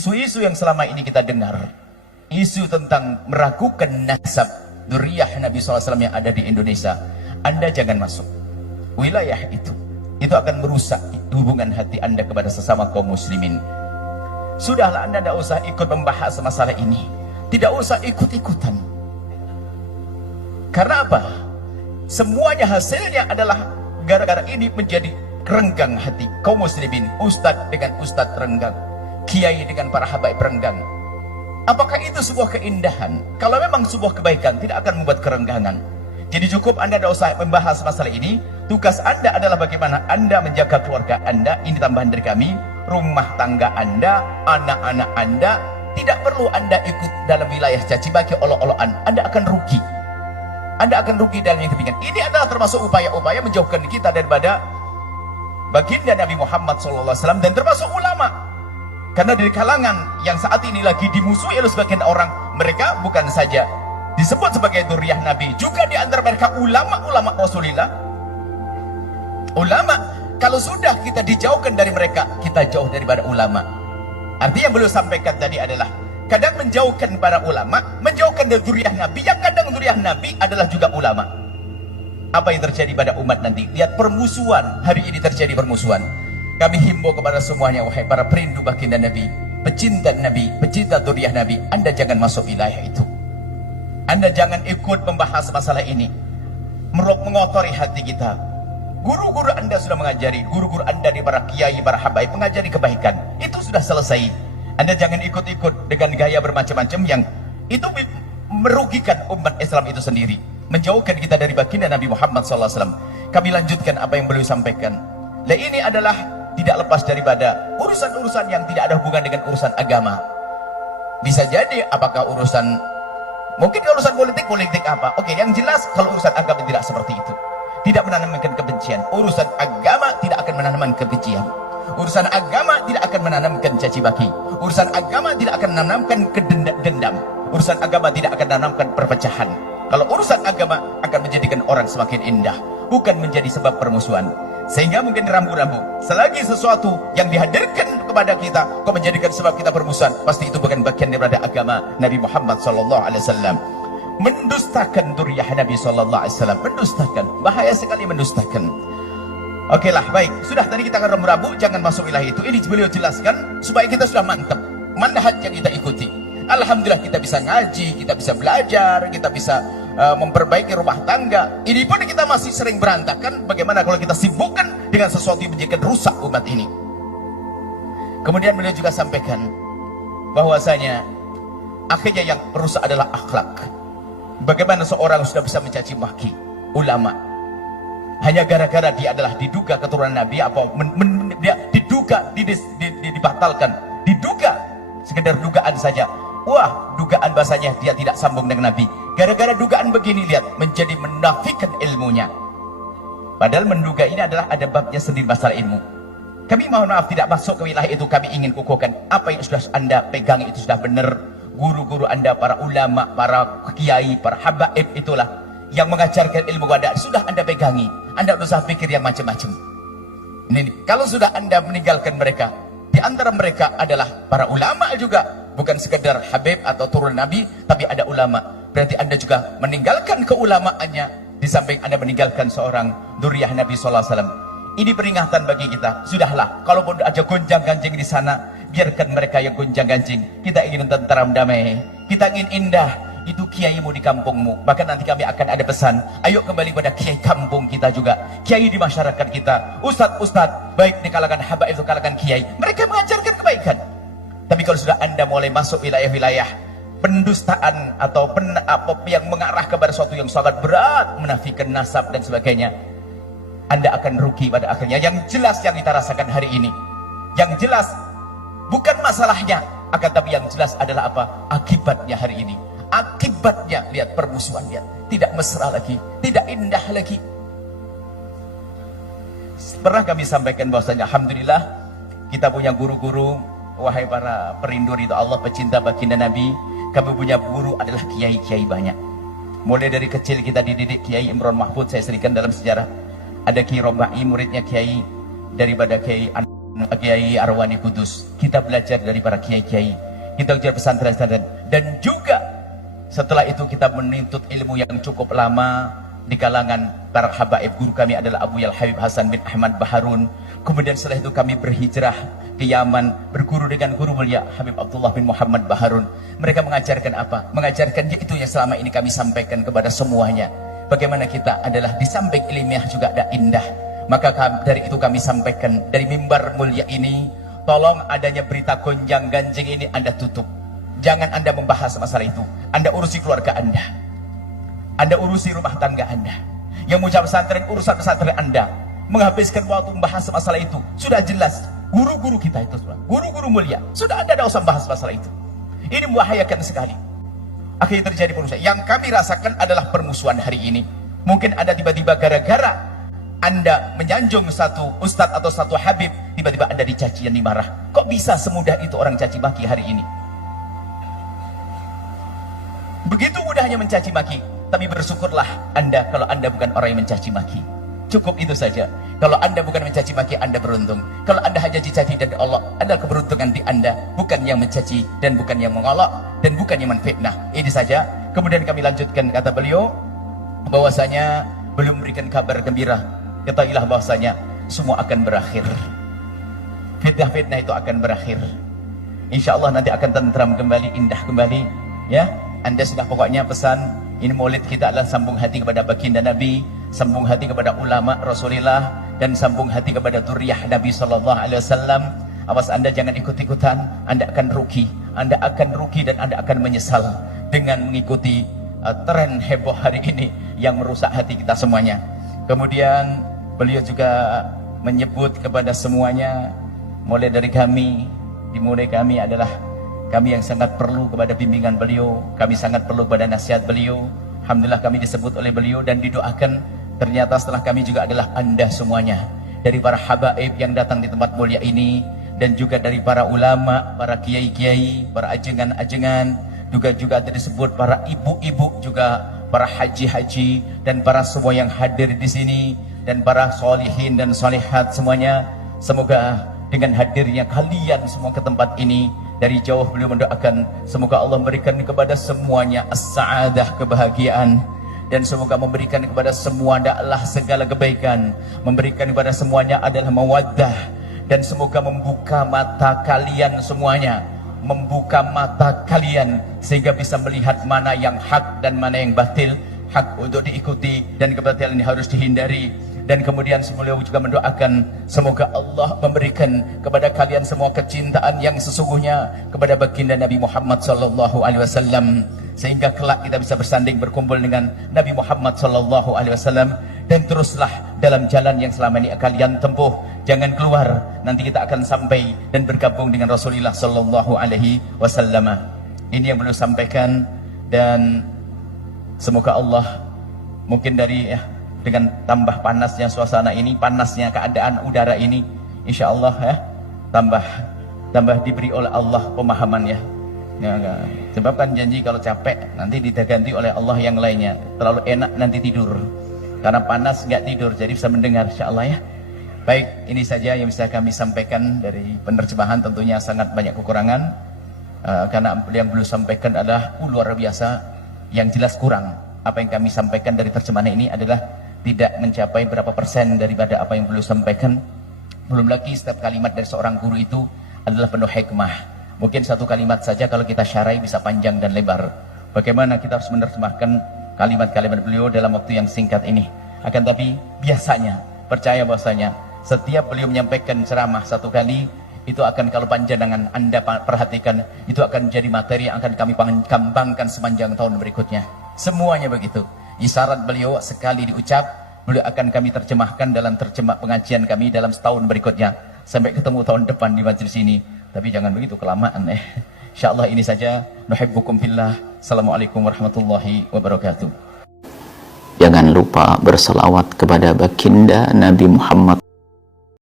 isu-isu yang selama ini kita dengar, isu tentang meragukan nasab dzurriyyah Nabi SAW yang ada di Indonesia, Anda jangan masuk wilayah itu. Itu akan merusak hubungan hati Anda kepada sesama kaum muslimin. Sudahlah, Anda tidak usah ikut membahas masalah ini, tidak usah ikut-ikutan. Karena apa? Semuanya hasilnya adalah gara-gara ini menjadi renggang hati kaum muslimin. Ustadz dengan ustadz renggang, kiai dengan para habaib renggang. Apakah itu sebuah keindahan? Kalau memang sebuah kebaikan, tidak akan membuat kerenggangan. Jadi cukup Anda tidak usah membahas masalah ini. Tugas Anda adalah bagaimana Anda menjaga keluarga Anda. Ini tambahan dari kami. Rumah tangga Anda, anak-anak Anda. Tidak perlu Anda ikut dalam wilayah caci maki, olok-olokan. Anda akan rugi. Anda akan rugi dalam yang demikian. Ini adalah termasuk upaya-upaya menjauhkan kita daripada baginda Nabi Muhammad SAW dan termasuk ulama. Karena dari kalangan yang saat ini lagi dimusuhi oleh sebagian orang, mereka bukan saja disebut sebagai dzurriyyah Nabi, juga di antara mereka ulama-ulama Rasulullah. Ulama, kalau sudah kita dijauhkan dari mereka, kita jauh daripada ulama. Artinya yang beliau sampaikan tadi adalah kadang menjauhkan para ulama, menjauhkan dari dzurriyyah Nabi, yang kadang dzurriyyah Nabi adalah juga ulama. Apa yang terjadi pada umat nanti? Lihat permusuhan, hari ini terjadi permusuhan. Kami himbau kepada semuanya, wahai para perindu baginda Nabi, pecinta Nabi, pecinta dzurriyyah Nabi, Anda jangan masuk wilayah itu. Anda jangan ikut membahas masalah ini, mengotori hati kita. Guru-guru Anda sudah mengajari, guru-guru Anda di para kiai, para habaib mengajari kebaikan. Itu sudah selesai. Anda jangan ikut-ikut dengan gaya bermacam-macam yang itu merugikan umat Islam itu sendiri, menjauhkan kita dari baginda Nabi Muhammad SAW. Kami lanjutkan apa yang beliau sampaikan. Nah, ini adalah tidak lepas daripada urusan-urusan yang tidak ada hubungan dengan urusan agama. Bisa jadi apakah urusan, mungkin urusan politik apa? Oke, yang jelas kalau urusan agama tidak seperti itu. Tidak menanamkan kebencian. Urusan agama tidak akan menanamkan kebencian. Urusan agama tidak akan menanamkan caci maki. Urusan agama tidak akan menanamkan dendam. Urusan agama tidak akan menanamkan perpecahan. Kalau urusan agama akan menjadikan orang semakin indah, bukan menjadi sebab permusuhan. Sehingga mungkin rambu-rambu, selagi sesuatu yang dihadirkan kepada kita kok menjadikan sebab kita permusuhan, pasti itu bukan bagian daripada agama Nabi Muhammad SAW. Mendustakan dzurriyyah Nabi SAW, mendustakan, bahaya sekali mendustakan. Oke lah, baik, sudah tadi kita akan rambu-rambu, jangan masuk wilayah itu. Ini beliau jelaskan supaya kita sudah mantap manhaj yang kita ikuti. Alhamdulillah kita bisa ngaji, kita bisa belajar, kita bisa memperbaiki rumah tangga. Ini pun kita masih sering berantakan. Bagaimana kalau kita sibukkan dengan sesuatu yang menjadikan rusak umat ini? Kemudian beliau juga sampaikan bahwasanya akhirnya yang rusak adalah akhlak. Bagaimana seorang sudah bisa mencaci maki ulama hanya gara-gara dia adalah diduga keturunan Nabi, apa dia diduga dibatalkan, diduga sekedar dugaan saja. Wah, dugaan bahasanya dia tidak sambung dengan Nabi. Gara-gara dugaan begini, lihat, menjadi menafikan ilmunya. Padahal menduga ini adalah ada babnya sendiri masalah ilmu. Kami mohon maaf tidak masuk ke wilayah itu. Kami ingin kukuhkan apa yang sudah Anda pegang itu sudah benar. Guru-guru Anda, para ulama, para kiai, para habaib itulah yang mengajarkan ilmu kepada sudah Anda pegangi. Anda tidak usah pikir yang macam-macam. Ini kalau sudah Anda meninggalkan mereka, di antara mereka adalah para ulama juga. Bukan sekedar habib atau turun Nabi, tapi ada ulama. Berarti Anda juga meninggalkan keulamaannya, di samping Anda meninggalkan seorang dzurriyyah Nabi SAW. Ini peringatan bagi kita. Sudahlah, kalaupun ada gonjang-ganjing di sana, biarkan mereka yang gonjang-ganjing. Kita ingin tenteram damai, kita ingin indah. Itu kiaimu di kampungmu. Bahkan nanti kami akan ada pesan, ayo kembali pada kiai kampung kita juga, kiai di masyarakat kita, ustadz-ustadz baik di kalangan habaib atau kalangan kiai, mereka mengajarkan kebaikan. Tapi kalau sudah Anda mulai masuk wilayah-wilayah pendustaan atau yang mengarah kepada sesuatu yang sangat berat, menafikan nasab dan sebagainya, Anda akan rugi pada akhirnya. Yang jelas yang kita rasakan hari ini, yang jelas bukan masalahnya, akan tapi yang jelas adalah apa? Akibatnya hari ini. Akibatnya, lihat permusuhan, lihat, tidak mesra lagi, tidak indah lagi. Pernah kami sampaikan bahwasanya alhamdulillah kita punya guru-guru. Wahai para perindu ridha Allah, pecinta baginda Nabi, kami punya guru adalah kiai-kiai banyak. Mulai dari kecil kita dididik Kiai Imron Mahfud. Saya serikan dalam sejarah ada Kiai Robai, muridnya Kiai daripada Kiai Kiai Arwani Kudus, kita belajar dari para kiai-kiai, kita belajar pesantren-pesantren, dan juga setelah itu kita menuntut ilmu yang cukup lama di kalangan para habaib. Guru kami adalah Abu Yal Habib Hasan bin Ahmad Baharun. Kemudian setelah itu kami berhijrah ke Yaman, berguru dengan guru mulia Habib Abdullah bin Muhammad Baharun. Mereka mengajarkan apa? Mengajarkan yaitu yang selama ini kami sampaikan kepada semuanya. Bagaimana kita adalah di samping ilmiah juga ada indah. Maka dari itu kami sampaikan dari mimbar mulia ini, tolong adanya berita gonjang ganjing ini Anda tutup. Jangan Anda membahas masalah itu. Anda urusi keluarga Anda, Anda urusi rumah tangga Anda. Yang mengucap pesantren, urusan pesantren Anda. Menghabiskan waktu membahas masalah itu sudah jelas. Guru-guru kita itu, guru-guru mulia, sudah Anda tidak usah bahas masalah itu. Ini membahayakan sekali. Akhirnya terjadi perusahaan. Yang kami rasakan adalah permusuhan hari ini. Mungkin Anda tiba-tiba gara-gara Anda menyanjung satu ustadz atau satu habib, tiba-tiba Anda dicaci dan dimarah. Kok bisa semudah itu orang caci maki hari ini? Begitu mudahnya mencaci maki. Tapi bersyukurlah Anda kalau Anda bukan orang yang mencaci maki. Cukup itu saja. Kalau Anda bukan mencaci maki, Anda beruntung. Kalau Anda hanya dicaci dari Allah, adalah keberuntungan di Anda, bukan yang mencaci dan bukan yang mengolok dan bukan yang menfitnah. Ini saja. Kemudian kami lanjutkan, kata beliau bahwasanya belum memberikan kabar gembira. Ketahuilah bahwasanya semua akan berakhir. Fitnah-fitnah itu akan berakhir. Insya Allah nanti akan tentram kembali, indah kembali. Ya, Anda sudah pokoknya pesan. Ini maulid kita adalah sambung hati kepada baginda Nabi, sambung hati kepada ulama Rasulullah, dan sambung hati kepada dzurriyyah Nabi Sallallahu Alaihi Wasallam. Awas Anda jangan ikut-ikutan, Anda akan rugi. Anda akan rugi dan Anda akan menyesal dengan mengikuti tren heboh hari ini yang merusak hati kita semuanya. Kemudian beliau juga menyebut kepada semuanya, mulai dari kami, dimulai kami adalah kami yang sangat perlu kepada bimbingan beliau, kami sangat perlu kepada nasihat beliau. Alhamdulillah kami disebut oleh beliau dan didoakan. Ternyata setelah kami juga adalah Anda semuanya, dari para habaib yang datang di tempat mulia ini, dan juga dari para ulama, para kiai-kiai, para ajengan-ajengan, juga ada disebut para ibu-ibu, juga para haji-haji, dan para semua yang hadir di sini, dan para solihin dan solihat semuanya. Semoga dengan hadirnya kalian semua ke tempat ini, dari jauh beliau mendoakan semoga Allah memberikan kepada semuanya as-sa'adah, kebahagiaan, dan semoga memberikan kepada semua adalah segala kebaikan, memberikan kepada semuanya adalah mawaddah, dan semoga membuka mata kalian semuanya, membuka mata kalian sehingga bisa melihat mana yang hak dan mana yang batil, hak untuk diikuti dan kebatilan ini harus dihindari. Dan kemudian beliau juga mendoakan semoga Allah memberikan kepada kalian semua kecintaan yang sesungguhnya kepada baginda Nabi Muhammad sallallahu alaihi wasallam, sehingga kelak kita bisa bersanding berkumpul dengan Nabi Muhammad sallallahu alaihi wasallam. Dan teruslah dalam jalan yang selama ini kalian tempuh, jangan keluar, nanti kita akan sampai dan bergabung dengan Rasulullah sallallahu alaihi wasallam. Ini yang beliau sampaikan, dan semoga Allah mungkin dari dengan tambah panasnya suasana ini, panasnya keadaan udara ini, insya Allah tambah diberi oleh Allah pemahaman ya. Sebab kan janji kalau capek nanti diganti oleh Allah yang lainnya. Terlalu enak nanti tidur, karena panas nggak tidur, jadi bisa mendengar insya Allah ya. Baik, ini saja yang bisa kami sampaikan dari penerjemahan. Tentunya sangat banyak kekurangan, karena yang belum sampaikan adalah luar biasa. Yang jelas kurang apa yang kami sampaikan dari terjemahan ini adalah tidak mencapai berapa persen daripada apa yang beliau sampaikan. Belum lagi setiap kalimat dari seorang guru itu adalah penuh hikmah. Mungkin satu kalimat saja kalau kita syarai bisa panjang dan lebar. Bagaimana kita harus menerjemahkan kalimat-kalimat beliau dalam waktu yang singkat ini. Akan tapi biasanya, percaya bahwasanya setiap beliau menyampaikan ceramah satu kali, itu akan, kalau panjenengan Anda perhatikan, itu akan jadi materi yang akan kami kembangkan sepanjang tahun berikutnya. Semuanya begitu. Isyarat beliau sekali diucap, beliau akan kami terjemahkan dalam terjemah pengajian kami dalam setahun berikutnya. Sampai ketemu tahun depan di majelis ini. Tapi jangan begitu kelamaan InsyaAllah ini saja. Nuhibbukum fillah. Assalamualaikum warahmatullahi wabarakatuh. Jangan lupa berselawat kepada baginda Nabi Muhammad